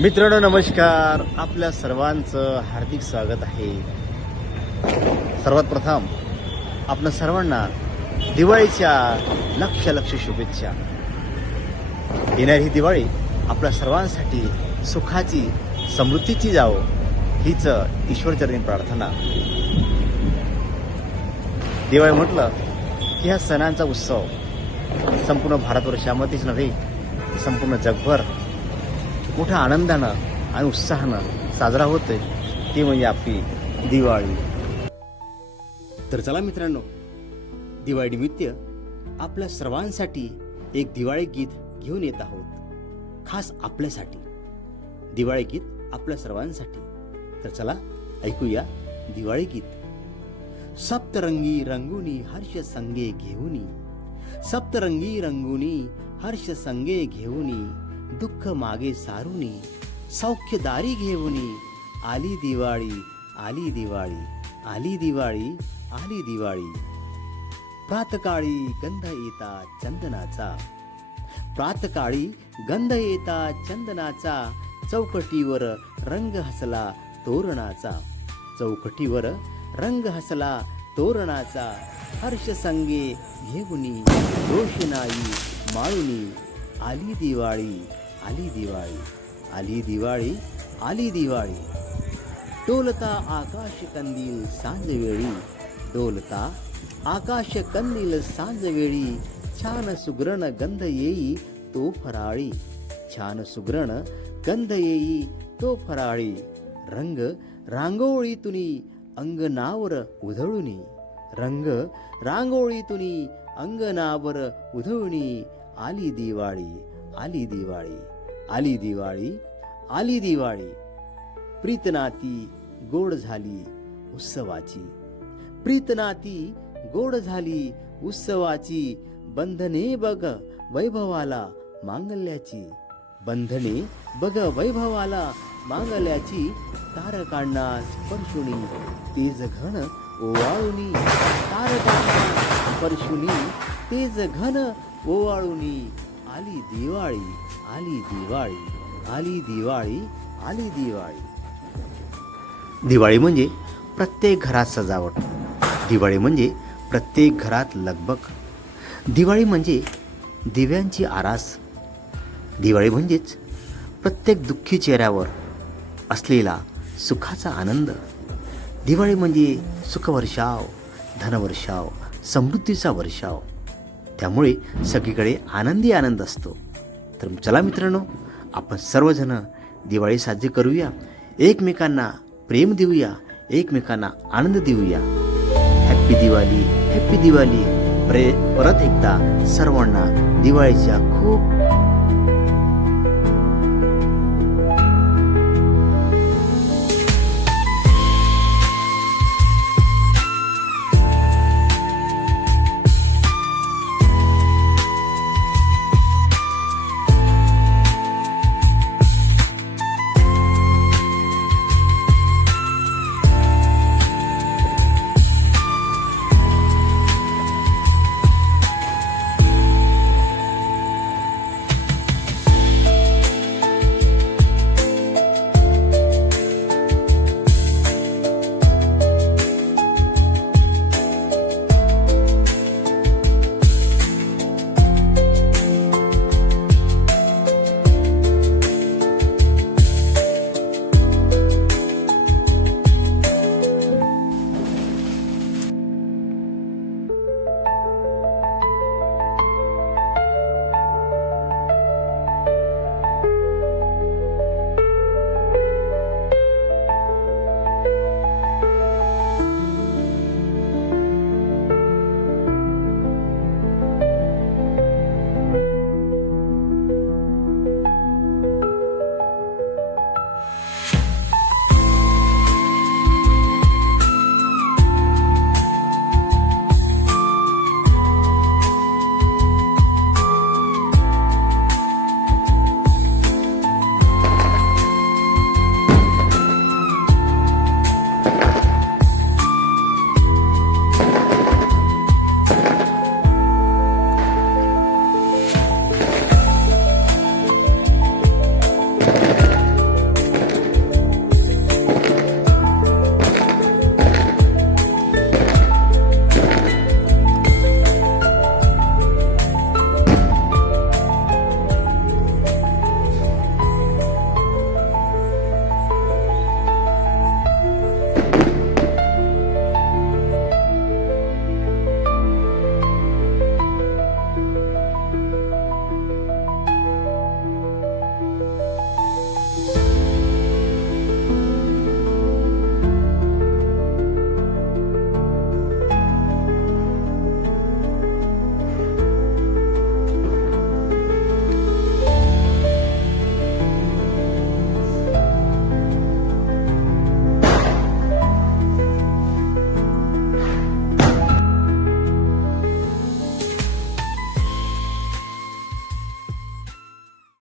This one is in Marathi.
मित्रांनो नमस्कार, आपल्या सर्वांचं हार्दिक स्वागत आहे. सर्वात प्रथम आपल्या सर्वांना दिवाळीच्या लक्ष शुभेच्छा. येणारी ही दिवाळी आपल्या सर्वांसाठी सुखाची समृद्धीची जावो हीच ईश्वरचरणी प्रार्थना. दिवाळी म्हटलं की हा सणांचा उत्सव संपूर्ण भारतवर्षामध्येच नव्हे तर संपूर्ण जगभर मोठ्या आनंदानं आणि उत्साहानं साजरा होतोय, ती म्हणजे आपली दिवाळी. तर चला मित्रांनो, दिवाळी निमित्त आपल्या सर्वांसाठी एक दिवाळी गीत घेऊन येत आहोत, खास आपल्यासाठी दिवाळी गीत आपल्या सर्वांसाठी. तर चला ऐकूया दिवाळी गीत. सप्तरंगी रंगुनी हर्ष संगे घेऊनी, सप्तरंगी रंगुनी हर्ष संगे घेऊनी, दुःख मागे सारुनी सौख्यदारी घेऊनी, आली दिवाळी आली दिवाळी आली दिवाळी आली दिवाळी. प्रातकाळी गंध येता चंदनाचा, प्रातकाळी गंध येता चंदनाचा, चौकटीवर रंग हसला तोरणाचा, चौकटीवर रंग हसला तोरणाचा, हर्ष संगे घेऊनी रोषणाई माळुनी, आली दिवाळी आली दिवाळी आली दिवाळी आली दिवाळी. डोलता आकाश कंदील सांजवेळी, डोलता आकाश कंदील सांजवेळी, छान सुग्रण गंध येई तो फराळी, छान सुग्रण गंध येई तो फराळी. रंग रांगोळीतुनी अंगणावर उधळुनी, रंग रांगोळीतुनी अंगणावर उधळुनी, आली दिवाळी आली दिवाळी आली दिवाळी आली दिवाळी. प्रीतनाती गोड झाली उत्सवाची, प्रीतनाती गोड झाली उत्सवाची, बंधने बघ वैभवाला मांगल्याची, बंधने बघ वैभवाला मांगल्याची, तारकांना स्पर्शुनी तेज घन ओवाळुनी, तारकांना स्पर्शुनी तेज घन ओवाळुनी, आली दिवाळी आली दिवाळी आली दिवाळी आली दिवाळी. दिवाळी म्हणजे प्रत्येक घरात सजावट, दिवाळी म्हणजे प्रत्येक घरात लगबग, दिवाळी म्हणजे दिव्यांची आरास, दिवाळी म्हणजेच प्रत्येक दुःखी चेहऱ्यावर असलेला सुखाचा आनंद. दिवाळी म्हणजे सुखवर्षाव, धनवर्षाव, समृद्धीचा वर्षाव. त्यामुळे सगळीकडे आनंदी आनंद असतो. तर चला मित्रांनो, आपण सर्वजण दिवाळी साजरी करूया, एकमेकांना प्रेम देऊया, एकमेकांना आनंद देऊया. Happy Diwali happy Diwali. परत एकदा सर्वांना दिवाळीच्या खूप